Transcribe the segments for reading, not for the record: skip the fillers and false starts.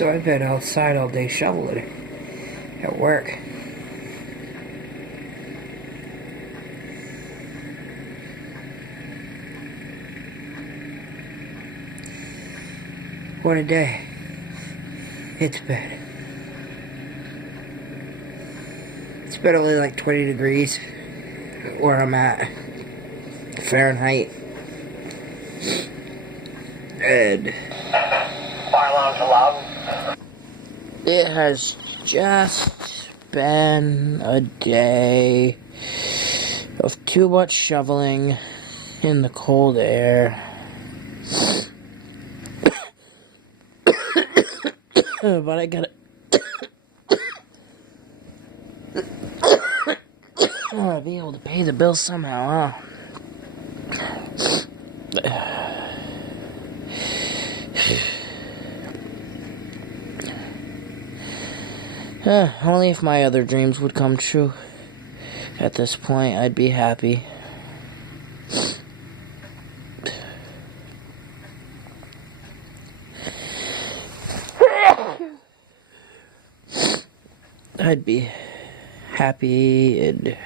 So I've been outside all day shoveling at work. What a day it's been. It's been only like 20 degrees where I'm at, Fahrenheit. And Fire alarms allowed. It has just been a day of too much shoveling in the cold air. But I gotta be able to pay the bills somehow, huh? Only if my other dreams would come true. At this point, I'd be happy. I'd be happy and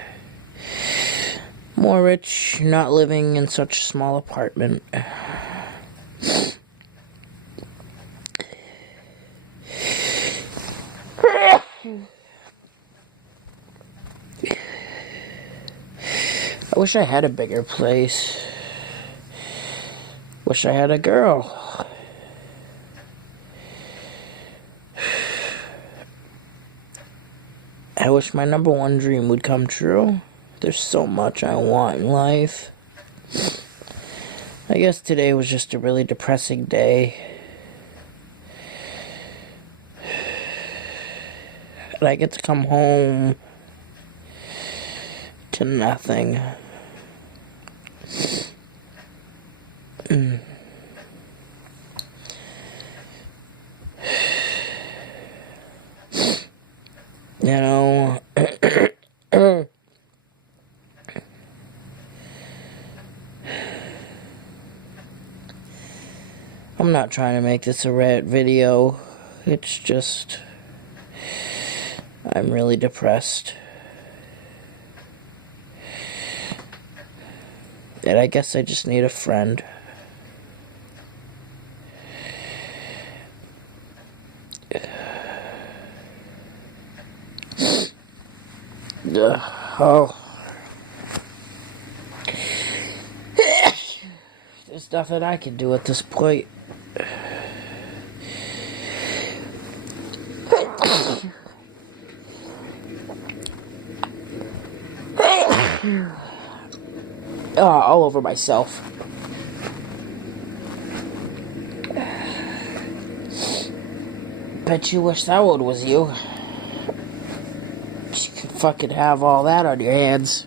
more rich, not living in such a small apartment. I wish I had a bigger place. Wish I had a girl. I wish my number one dream would come true. There's so much I want in life. I guess today was just a really depressing day. And I get to come home to nothing. You know, I'm not trying to make this a Reddit video. It's just, I'm really depressed. And I guess I just need a friend. Oh. There's nothing I can do at this point. All over myself. Bet you wish that one was you. You could fucking have all that on your hands.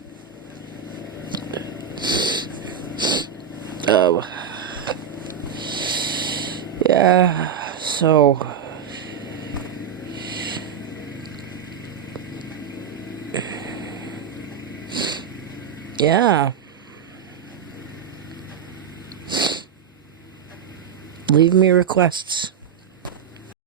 Yeah, so yeah. Leave me requests.